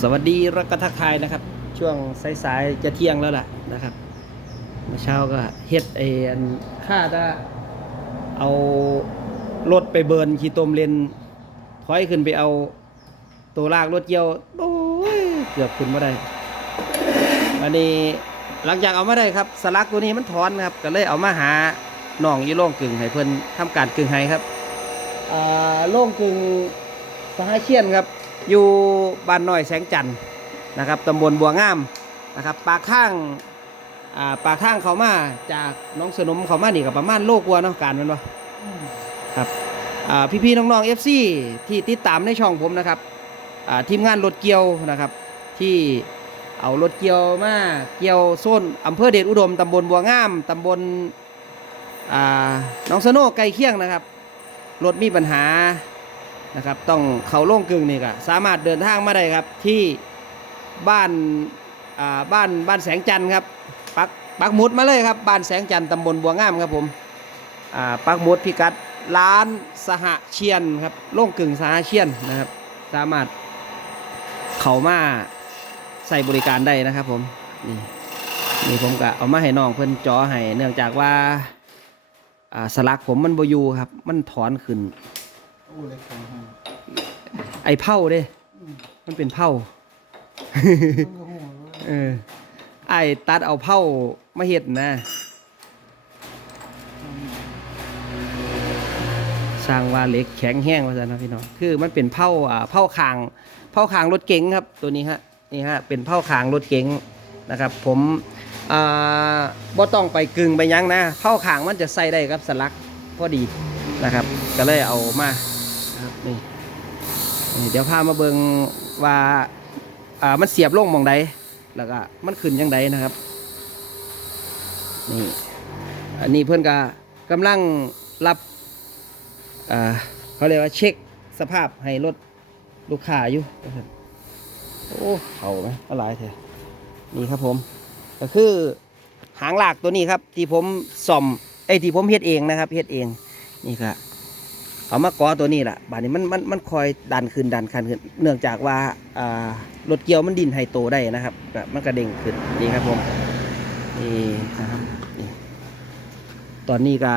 สวัสดีรักกะทักทายนะครับ ช่วงสายๆจะเที่ยงแล้วล่ะนะครับเมื่อเช้าก็เฮ็ดไอ้อันค่าจะเอารถไปเบิร์นขี่ตมเลนถอยขึ้นไปเอาตัวลากรถเกี่ยวโอ้ยเกือบขึ้นมาได้อันนี้หลังจากเอามาได้ครับสลักตัวนี้มันถอนครับก็เลยเอามาหาหน่องยี่โล่งกึ่งให้เพิ่นทำการกึ่งให้ครับอ่าโล่งกึ่งสหายเชียนครับ อยู่บ้านน้อยแสงจันทร์นะครับตำบลบัวงามนะครับปากข้างอ่าปากข้างเขามาจากน้องสนมเขามานี่กับประมาณโลกวัวเนาะการมันวะครับอ่พี่ๆน้องๆ FC ที่ติดตามในช่องผมนะครับทีมงานรถเกียวนะครับ ที่เอารถเกียวมาเกียวโซนอำเภอเดชอุดมตำบลบัวงามตำบลน้องสโนไกลเคียงนะครับรถมีปัญหา นะครับต้องเขาโล่งกึ่งนี่ก็สามารถเดินทางมาได้ครับที่บ้านอ่าบ้านบ้านแสงจันทร์ครับปักปักหมุดมาเลยครับบ้านแสงจันทร์ตำบลบัวงามครับผมอ่าปักหมุดพิกัดร้านสหเชียนครับโล่งกึ่งสหเชียนนะครับ สามารถเขามาใส่บริการได้นะครับผมนี่นี่ผมก็เอามาให้น้องเพิ่อนจอให้เนื่องจากว่าสลักผมมันบอยูครับ มันถอนขึ้น อ้เล็กของให้ไอเผาเด้ มันเป็นเผาเออ ไอตัดเอาเผามาเห็ดนะสร้างว่าเหล็กแข็งแห้งว่าซั่นนะพี่น้อง คือมันเป็นเผาอ่าเผาคางเผาคางรถเก๋งครับ ตัวนี้ฮะ นี่ฮะ เป็นเผาคางรถเก๋งนะครับ ผมอ่าบ่ต้องไปกึ่งไปยั้งนะเผาคางมันจะใส่ได้ครับสลักพอดีนะครับ ก็เลยเอามา นี่นี่เดี๋ยวพามาเบิงว่าอ่ามันเสียบลงมองใดแล้วก็มันขึ้นยังไดนะครับนี่อันนี้เพื่อนก็กำลังรับอ่าเขาเรียกว่าเช็คสภาพให้รถลูกค้าอยู่โอ้เขาไหมอะไรเถอะนี่ครับผม ก็คือหางหลากตัวนี้ครับ ที่ผมซ่อมไอ้ที่ผมเฮ็ดเองนะครับเฮ็ดเองนี่ครับ เอามากอตัวนี้แหละบาดนี้มันมันมันคอยดันขึ้นดันขันขึ้น เนื่องจากว่าอ่ารถเกียวมันดินไฮโตได้นะครับ มันกระเด้งขึ้นนี่ครับผมนี่นะครับตอนนี้ก็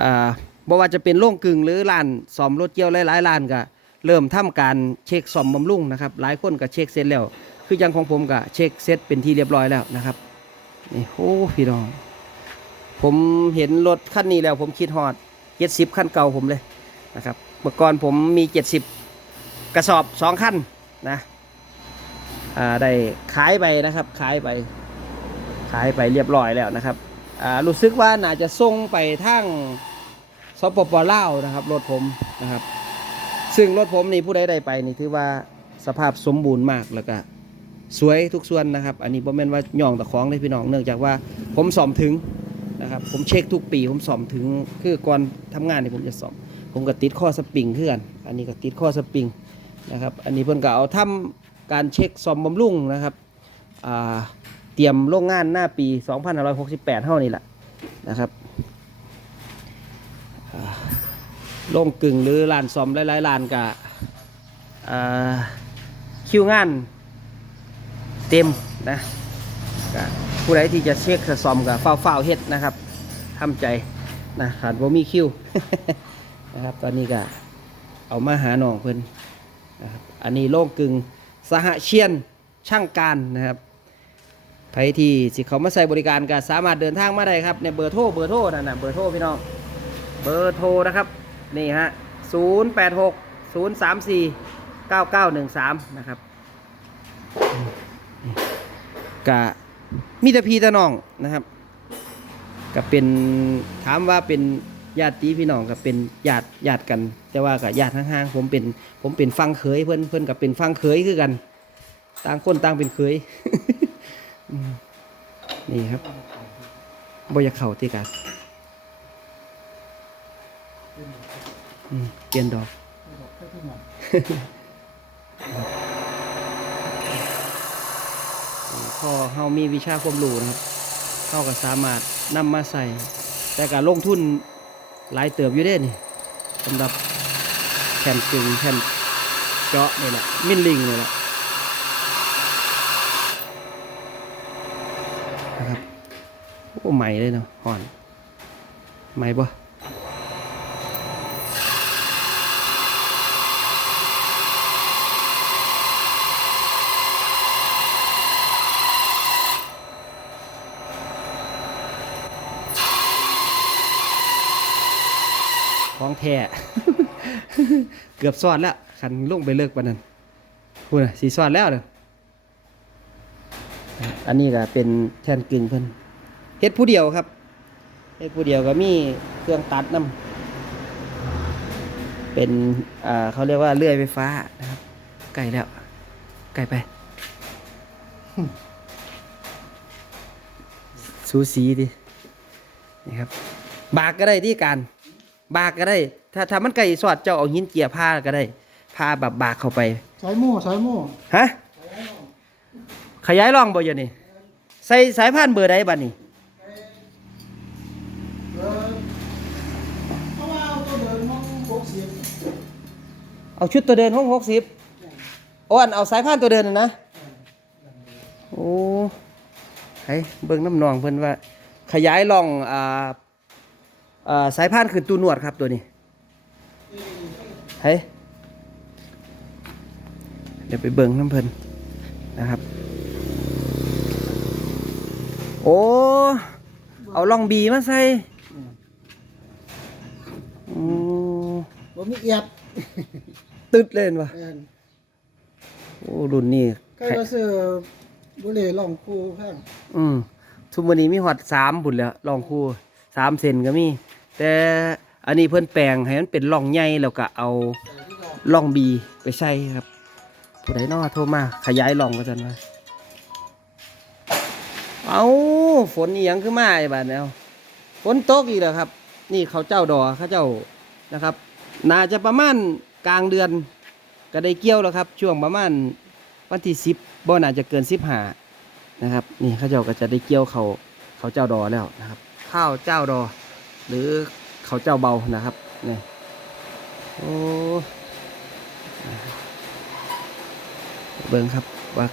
อ่าบ่ว่าจะเป็นโรงกลึงหรือร้านซ่อมรถเกี่ยวหลายๆร้านก็เริ่มทำการเช็คซ่อมบำรุงนะครับ หลายคนก็เช็คเสร็จแล้ว คือยังของผมก็เช็คเสร็จเป็นที่เรียบร้อยแล้วนะครับนี่โอ้พี่น้อง ผมเห็นรถคันนี้แล้วผมคิดฮอด จ็ดสิบขั้นเก่าผมเลยนะครับเมื่อก่อนผมมีเจ็ดสิบกระสอบสองขั้นนะอ่าได้ขายไปนะครับขายไปขายไปเรียบร้อยแล้วนะครับอ่ารู้สึกว่าน่าจะส่งไปทางสปปลาวนะครับรถผมนะครับ ซึ่งรถผมนี่ผู้ใดได้ไปนี่ถือว่าสภาพสมบูรณ์มากแล้วก็สวยทุกส่วนนะครับ อันนี้ผมแม่นว่าย่องตะของเลยพี่น้องเนื่องจากว่าผมสอมถึง นะครับผมเช็คทุกปีผมสอมถึงคือก่อนทำงานนี่ผมจะสอมผมก็ติดข้อสปริงเพื่อนอันนี้ก็ติดข้อสปริงนะครับอันนี้เพิ่นก็เอาทำการเช็คซ่อมบำรุงนะครับเตรียมโรงงานหน้าปี 2568เท่านี้แหละนะครับโรงกึ่งหรือลานซ่อมหลายๆลานก็อ่าคิวงานเต็มนะ ก็ผู้ใดที่จะเช็คซ่อมกับเฝ้าเฝ้าเฮ็ดนะครับทำใจนะขาดบ่มีคิวนะครับตอนนี้ก็เอามาหาหน้องเพิ่นนะครับอันนี้โล่งกึ่งสหเชียนช่างการนะครับใครที่สิเขามาใส่บริการก็สามารถเดินทางมาได้ครับในเบอร์โทรเบอร์โทรนั่นนะเบอร์โทรพี่น้องเบอร์โทรนะครับนี่ฮะ0 8 6 0 3 4 9 9 1 3 นะครับกะ มีแต่พี่แต่น้องนะครับก็เป็นถามว่าเป็นญาติพี่น้องก็เป็นญาติญาติกัน แต่ว่ากับญาติห่างๆผมเป็นผมเป็นฟังเคยเพื่อนเพื่อนกับเป็นฟังเคยคือกัน ต่างคนต่างเป็นเคยนี่ครับบอยากเข่าตีกันเปลี่ยนดอก แค่ที่หมด พอเฮามีวิชาความรู้นะครับเฮาก็สามารถนำมาใส่ แต่การลงทุนหลายเติบอยู่เด้นี่สำหรับแผ่นกึ่งแผ่นเจาะนี่แหละมินลิงนี่แหละนะครับโอ้ใหม่เลยเนาะห่อนใหม่บ่ ของแท้เกือบสอดแล้วคันลงไปเลิกปานนั้นพูดนะสีสอดแล้วเด้ออันนี้ก็เป็นแทนกึ่งเพิ่นเฮ็ดผู้เดียวครับเฮ็ดผู้เดียวก็มีเครื่องตัดนํเป็นอ่าเขาเรียกว่าเลื่อยไฟฟ้านะครับใกล้แล้วใกล้ไปสูสีดินี่ครับบากก็ได้ที่การ บากก็ได้ ถ้าถ้ามันไก่สอดเจ้าเอาหินเจียผ้าก็ได้ผ้าแบบบากเข้าไปสายโม่สายโม่ฮะขยายร่องบ่อยู่นี่ใส่สายพานเบอร์ใดบัดนี้เออเพราะว่าเอาตัวเดินมองหกสิบเอาชุดตัวเดินห้องหกสิบโอ้อันเอาสายพานตัวเดินน่ะนะโอ้ให้เบิ่งน้ำนองเพิ่นว่า ขยายร่องอ่าอ่า สายพานคือตูหนวดครับตัวนี้ให้เดี๋ยวไปเบิ่งน้ำเพิ่นนะครับ โอ้ เอาล่องบีมาใส่อืมบ่มีเอียดตึดเล่นวะเอิ้นโอ้รุ่นนี้ใครก็ซื้อบุหรี่ลองคูแพงอืมทุกวันนี้มีฮอดสามบุญแล้วลองคู่ สามเซนก็มี แต่อันนี้เพิ่นแปลงให้มันเป็นล่องใหญ่แล้วก็เอาล่องบีไปใส่ครับผู้ใดนอโทรมาขยายล่องก็จันว่าเอาฝนอีหยังขึ้นมาไอ้บาดแล้วฝนตกอีกแล้วครับ นี่เขาเจ้าดอเขาเจ้านะครับน่าจะประมาณกลางเดือนก็ได้เกี่ยวแล้วครับ ช่วงประมาณวันที่สิบบ่น่าจะเกินสิบห้านะครับ นี่เขาเจ้าก็จะได้เกี่ยวเขาเขาเจ้าดอแล้วนะครับ ข้าวเจ้าดอ หรือเขาเจ้าเบานะครับนี่โอ้เบิ่งครับว่า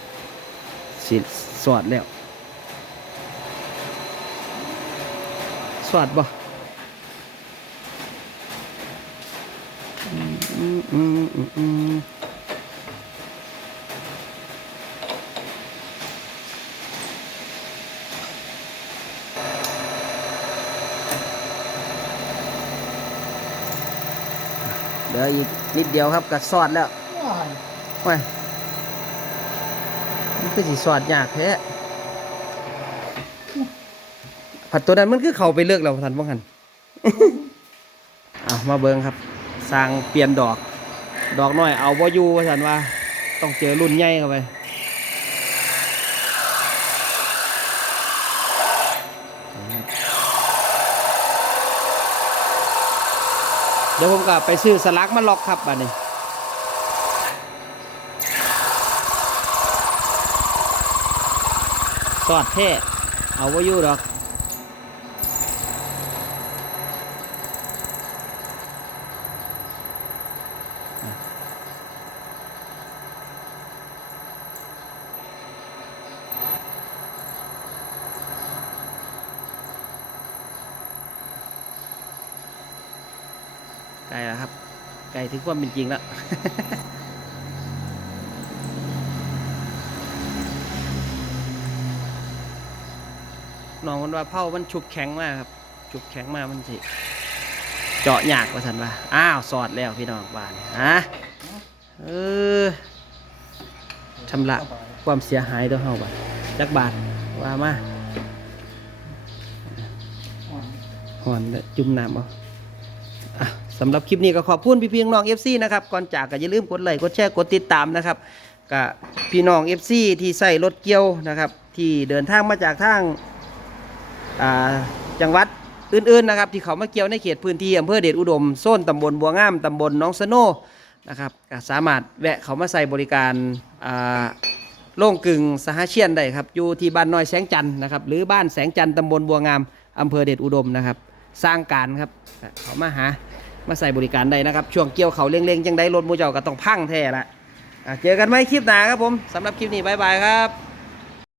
สิสอดแล้วสอดบ่อืมอืมอืมอืม เดี๋ยวอีกนิดเดียวครับก็สอดแล้วว้ายโอ้ยมันคือสิสอดยากแท้ผัดตัวนั้นมันคือเขาไปเลือกเราทันบ้างหันเอามาเบิงครับ สร้างเปลี่ยนดอก ดอกน้อยเอาบ่อยู่ว่าสันว่า ต้องเจอรุ่นใหญ่เข้าไป เดี๋ยวผมก็ไปซื้อสลักมาล็อกครับบัดนี้สอดแท้เอาไว้อยู่ดอก ใกล้แล้วครับใกล้ถึงความเป็นจริงแล้วน้องมันว่าเผามันฉุบแข็งมากครับฉุบแข็งมากมันสิเจาะยากว่าสันว่าอ้าวสอดแล้วพี่น้องบ้านฮะเออชำระความเสียหายตัวเฮาบ้าจักบาทว่ามาหอนจุ่มน้ำเอาอ่ สำหรับคลิปนี้ก็ขอบคุณพี่พี่น้องเอฟซีนะครับก่อนจากก็อย่าลืมกดไลค์กดแชร์กดติดตามนะครับกับพี่น้องเอฟซีที่ใส่รถเกี่ยวนะครับที่เดินทางมาจากทางจังหวัดอื่นๆนะครับที่เขามาเกี่ยวในเขตพื้นที่อำเภอเดชอุดมโซนตำบลบัวงามตำบลน้องสโนนะครับสามารถแวะเขามาใส่บริการาโล่งกึ่งสหเชียนได้ครับอยู่ที่บ้านน้อยแสงจันทร์นะครับหรือบ้านแสงจันทร์ตำบลบัวงามอำเภอเดชอุดมนะครับ สร้างการครับเขามาหา มาใส่บริการได้นะครับ ช่วงเกี่ยวเขาเร่งๆ จังได้รถมูเจ้าก็ต้องพังแท้ละอะเจอกันไหมคลิปหน้าครับผมสำหรับคลิปนี้บายบายครับ